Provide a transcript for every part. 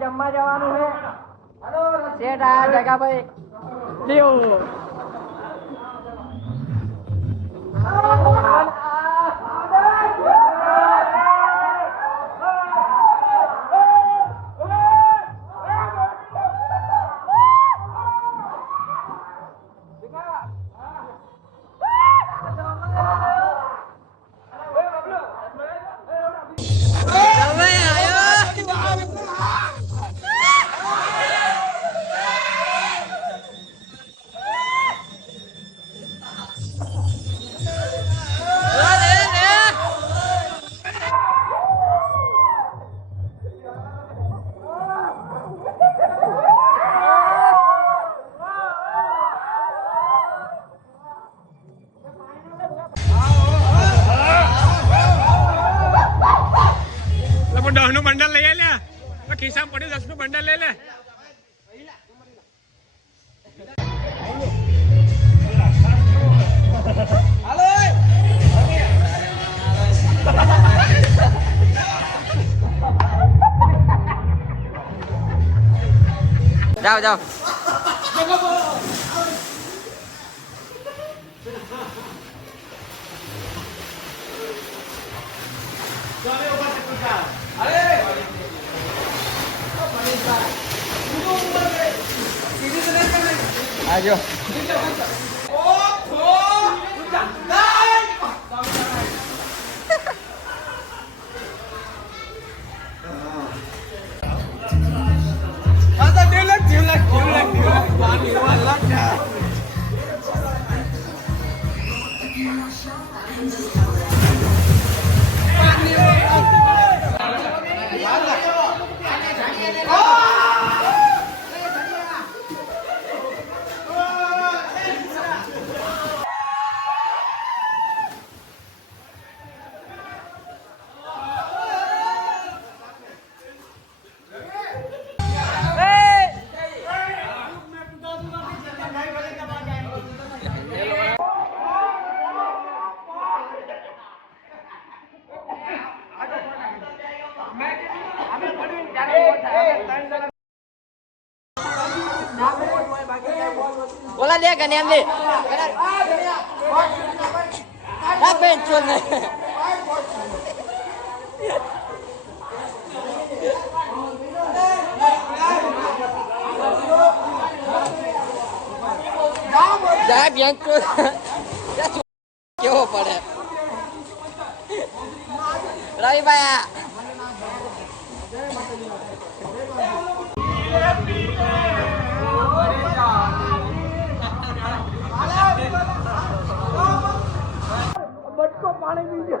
જમવા જવાનું છે. શેઠ આ જગા ભાઈ લેવું દસનું બંડલ લઈ લે, ખિસ્સા પડ્યું 10નું બંડલ લઈ લે. જાઓ જાઓ આજો बोला दे कने हम दे आप बेंच चल जा बेंच को क्यों पड़े रवि भाई बटको पानी पीजिए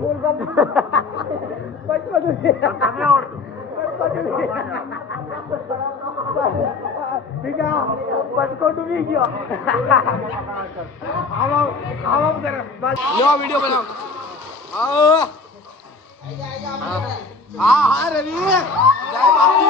फूल બટકો ડૂબી ગયો. આવા કરે લો વિડિયો બનાવ. આવો હા હા રવિ જય બાપુ.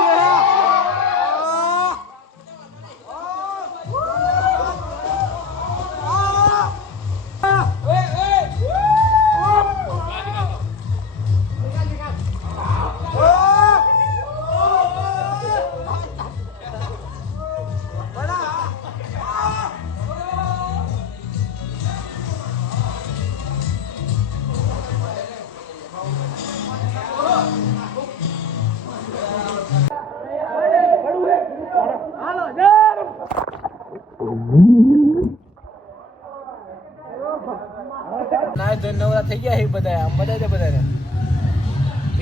ના તો નવરા થઈ ગયા છે બધા આમ બધા બધાને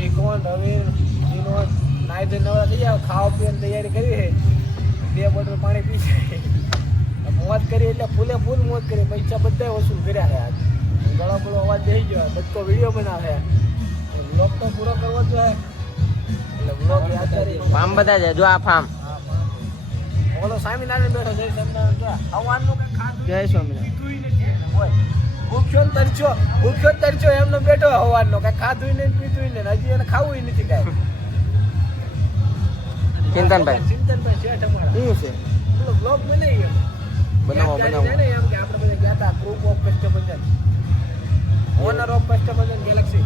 એ કોણ રવિ વિનોદ નાય તો નવરા થઈ ગયા ખાવા પીવાની તૈયારી કરી છે 2 બોટલ પાણી પી મોજ કરી એટલે ફૂલે ફૂલ મોજ કરી પૈસા બધા વસૂલ કર્યા છે આજ ગળો ગળો અવાજ દઈ ગયો બધો વિડીયો બનાવે બ્લોગ તો પૂરો કરવો જ જોઈએ એટલે બ્લોગ યાદ કરી ફાર્મ બધા છે જો આ ફાર્મ ઓલો સ્વામિનારાયણ બેઠો છે સ્વામિનારાયણ જો આવવાનું કે ખાધું જય સ્વામિનારાયણ હોય ભૂખ્યો તરચો એમનો બેઠો હવાનો કઈ ખાધું નહીં પીધું નહીં હજી એને ખાવું નથી કાંઈ. ચિંતનભાઈ ચિંતનભાઈ શેઠ અમારા શું છે પેલો બ્લોગ બનાવી બનાવો એમ કે આપણે બધા ગયા હતા group of customer honour of customer Galaxy.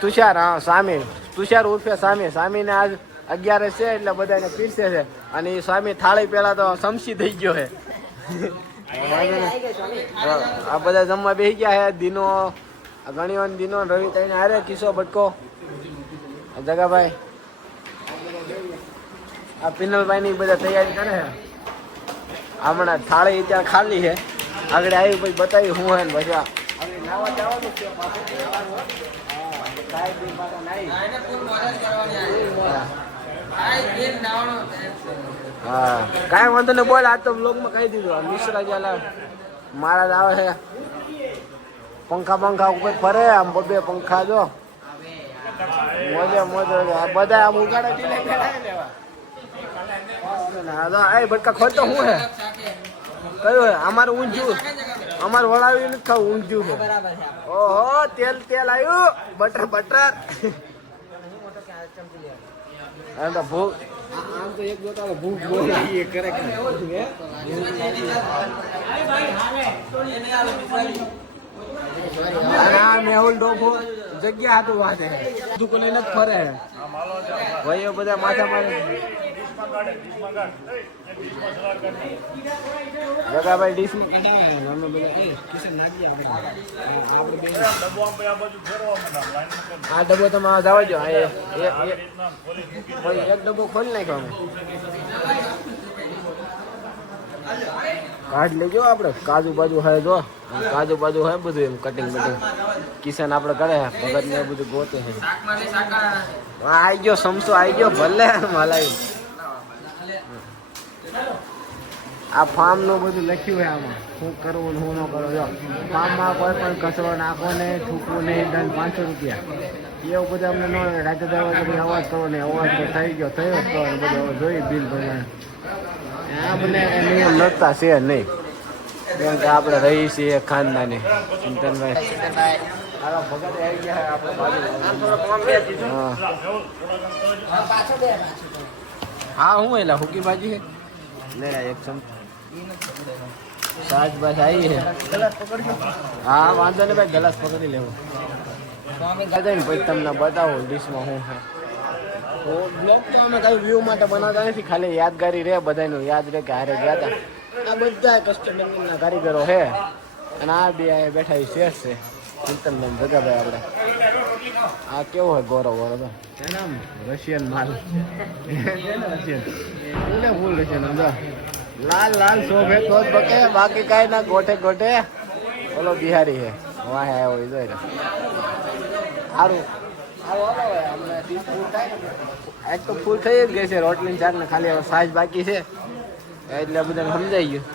Tushar હા સ્વામી તુષાર ઉર્ફે સ્વામી ને આજ 11 છે એટલે બધાને પીરસે છે અને એ સ્વામી થાળી પેલા તો સમસી થઈ ગયો છે. આ બધા જમવા બેસી ગયા છે દિનો ગણીવન દિનો રવિ તઈને હારે કિસ્સો બટકો જગાભાઈ આ પિનલભાઈ ની બધા તૈયારી કરે છે. હમણાં થાળી અત્યારે ખાલી છે આગળ આવી પછી બતાવી હું હે ને પછી નાવા જવાનું છે હા કાંઈ વાંધો નહીં બોલ. આજ તો બ્લોગમાં કહી દીધું મિશ્રા જ્યાં મારા જ આવે છે પંખા ઉપર ફરે આમ 2 પંખા જો મોજે બધા આમ ઉગાડે બટકા ખોટો શું હે કયું હે અમારું ઊંધું અમારે વળાવી નથી ખાવું ઊંધું છે. ઓહો તેલ આવ્યું બટર આમ તો ભૂખ આમ તો એક જોતા ભૂખ બોલી કરે મેહુલ ડોફો જગ્યા હતું વાતે દુકાને નથી ફરે ભાઈઓ બધા માથા મારે જગાભાઈ ડીશમાં કઢાવ્યા અમે બધા કિશન નાખીએ આપણે આ ડબ્બો તમે જવા જો એક ડબ્બો ખોલી નાખ્યો અમે કાઢ લેજો આપણે કાજુ બાજુ હોય જો કાજુ બાજુ હોય બધું એમ કટિંગ કિશન આપણે કરે ભગત ને બધું ગોતે છે. આવી ગયો સમસો આવી ગયો ભલે મલાઈ આ ફાર્મ નું બધું લખ્યું હોય આમાં શું કરવું શું ન કરવું જો ફાર્મમાં કોઈ પણ કચરો નાખવો નહીં થૂકવું નહીં દંડ 500 રૂપિયા એવું બધું અમને ન રાતે દરવાજો પછી અવાજ કરવો નહીં અવાજ તો થઈ ગયો થયો તો બધું જોઈ બિલ ભરવાનું આ બંને નિયમ લડતા છે નહીં કેમ કે આપણે રહી છીએ ખાનદાની ચિંતનભાઈ ભગત આવી ગયા આપણે હા હું એલા હુકી ભાજી છે લે એક ચમ સાજ બસ આવી છે હા વાંધો નહીં ભાઈ ગ્લાસ પકડી લેવો ને પછી તમને બતાવો ડીશમાં શું છે તો બ્લોગ તો અમે કઈ વ્યૂ માટે બનાવતા નથી ખાલી યાદગારી રહે બધાનું યાદ રહે કે હારે ગયા હતા. આ બધા કસ્ટમરના કારીગરો છે અને આ બે બેઠા શેર છે ચિંતનબેન જગાભાઈ આપણે આ કેવો હોય ગોરો તો નામ રશિયન માલ રશિયન ફૂલ રશિયન લાલ શોભે તો જ બકે બાકી કાંઈ ના ગોઠે ઓલો બિહારી છે વાહે આવ્યો જોઈ સારું અમને આજ તો ફૂલ થઈ જ ગઈ છે રોટલી ચાક ને ખાલી હવે સાઈઝ બાકી છે એટલે બધાને સમજાઈ ગયું.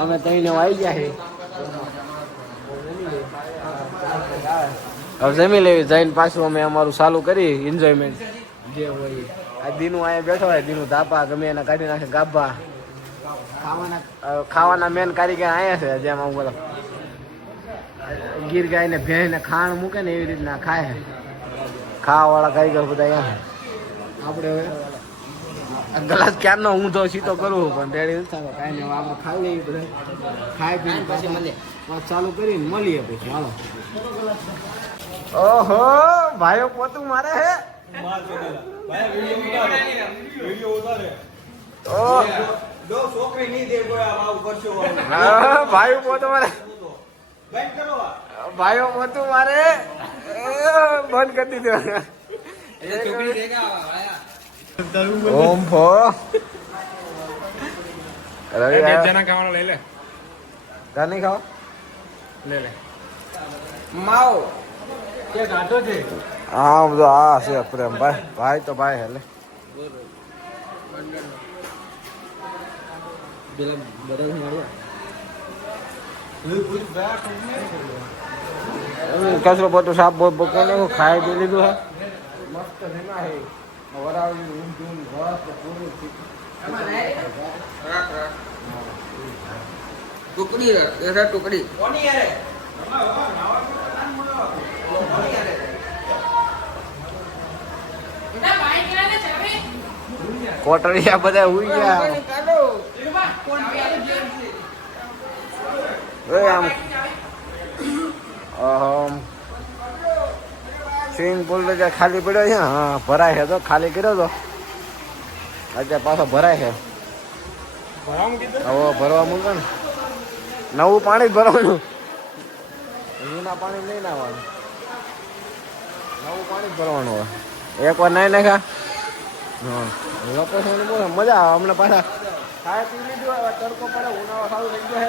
અમે તઈને આવી ગયા છે હવે જમી લેવી જઈને પાછું અમે અમારું ચાલુ કરી એન્જોયમેન્ટ જે હોય. આ દીનું અહીંયા બેઠો હોય દીનું ધાપા ગમે એના કાઢી નાખે ગાભા ખાવાના મેન કારીગર અહીંયા છે. જેમ આમ બોલો ગીર ગાય ને ભેંસ ને ખાણ મૂકે ને એવી રીતના ખાય છે ખાવા વાળા કારીગર બધા અહીંયા. આપણે હવે ગ્લાસ ક્યારનો ઊંધો સીધો કરું પણ રેડી નથી થતો કાંઈ નહીં. આપણે ખાઈ લઈએ બધા ખાઈ પીને પછી મળીએ ચાલુ કરીને મળીએ પછી હાલો. ઓહો ભાઈઓ પોતું મારે હે ભાઈઓ પોતું મારે ભાઈઓ પોતું મારે બંધ કરી દીધું. ઓમ ભો રવિ જણા ખાવાનો લઈ લે નહીં ખાઓ લે લે માઓ કે ગાંઠો છે. હા બધું હા છે પ્રેમ ભાઈ ભાઈ તો ભાઈ હેલે કચરો બધું સાફ બોટ બકોને ખાઈ પી લીધું હે મસ્ત રેના હે વરાવી ઊંધું બસ પૂરું ટુકડી એરા ટુકડી કોની યાર કોટરિયા બધા ઉઈ ગયા. આમ સ્વિમિંગ પુલ તો ખાલી પડ્યો છે. હા ભરાય છે તો ખાલી કર્યો તો અત્યારે પાછો ભરાય છે. હવે ભરવા મૂકો ને નવું પાણી જ ભરવાનું જૂના પાણી નહીં નાખવાનું નવું પાણી જ ભરવાનું હોય. એકવાર નાઈ નાખ્યા હા લોકો છે બહુ મજા આવે. અમને પાછા ખાય પી લીધું હોય તડકો પડે ઉનાળો સારું થઈ ગયો છે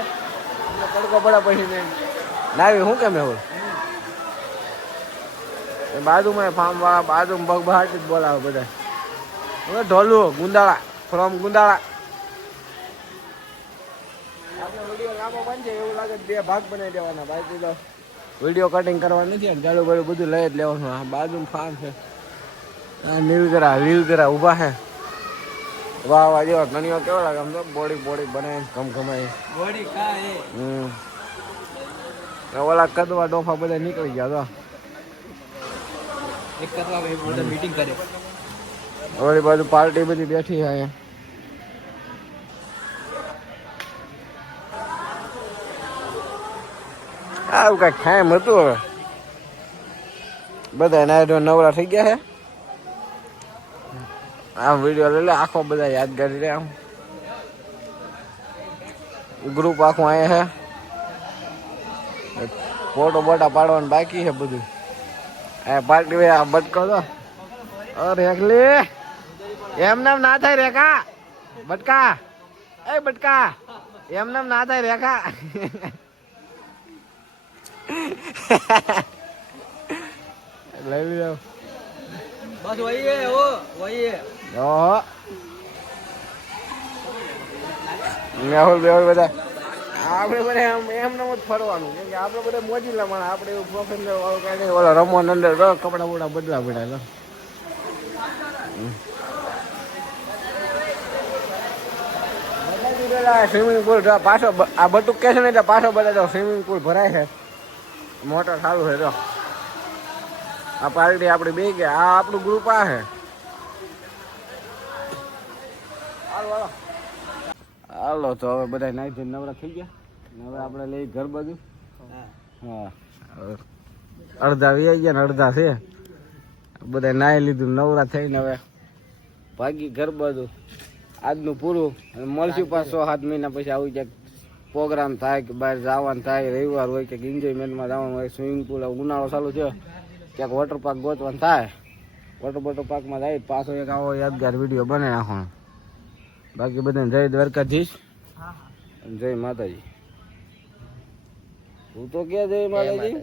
અમને તડકો પડે પછી નાવી શું કેમ એવું બાજુમાં ફાર્મ વાળા બાજુમાં પગ બહારથી જ બોલાવે બધા. હવે ઢોલું ગુંદાળા ફ્રોમ ગુંદાળા. આપણે વિડીયો લાંબો બનશે એવું લાગે 2 ભાગ બનાવી દેવાના બાકી તો વિડીયો કટિંગ કરવા નથી ને ગાડું બાડું બધું લઈ જ લેવાનું. આ બાજુમાં ફાર્મ છે. હા લીલગરા ઊભા છે. વાહ વાહ જેવા ઘણીઓ કેવો લાગે આમ તો બોડી બનાવીને ઘમઘમાઈ બોડી ઓલા કદવા ડોફા બધા નીકળી ગયા તો એક કદવા ભાઈ મીટિંગ કરે. ઓલી બાજુ પાર્ટી બધી બેઠી છે અહીંયા. આવું કઈ ખામ હતું હવે બધા નાયડો નવરા થઈ ગયા છે. આ વિડીયો લઈ લે આખો બધા યાદગારી રે. આમ ગ્રુપ આખું અહીંયા છે. ફોટો બોટા પાડવાનું બાકી છે બધું. આ પાર્ટી આ બટકો તો રેખલી એમ નામ ના થાય રેખા બટકા એ બટકા એમ નામ ના થાય રેખા. લઈ લીધો બસ વહીએ ઓ વહીએ ઓહો મેહુલ બધા આપણે બધા એમ જ ફરવાનું કેમ કે આપણે બધા મોજીલા માણસ. આપણે એવું પ્રોફેશનલ વાળું કાંઈ નહીં. ઓલા રમવાનું અંદર કપડા બોડા બદલા પડ્યા સ્વિમિંગ પુલ પાછો આ બટુક કે છે ને એટલે પાછો બધા સ્વિમિંગ પુલ ભરાય છે. મોટર સારું છે તો આ પાર્ટી આપડી બે ગયા. આ આપણું ગ્રુપ આ છે. હાલો તો હવે બધા નાઈ ધોઈને નવરા થઈ ગયા. હવે આપણે લઈ ઘર બાજુ. હા અડધા વી ગયા ને અડધા છે. બધા નાઈ લીધું નવરા થઈને હવે ભાગી ઘર બાજુ. આજનું પૂરું મળશું 5-7 મહિના પછી આવું ક્યાંક પ્રોગ્રામ થાય કે બહાર જવાનું થાય રવિવાર હોય કે એન્જોયમેન્ટમાં જવાનું હોય. સ્વિમિંગ પુલ ઉનાળો ચાલુ છે ક્યાંક વોટર પાર્ક ગોતવાનું થાય. વોટર પાર્કમાં જાય પાછો એક આવો યાદગાર વિડીયો બને નાખવાનો. બાકી બધાને જય દ્વારકાધીશ જય માતાજી. તું તો ક્યાં જય માતાજી.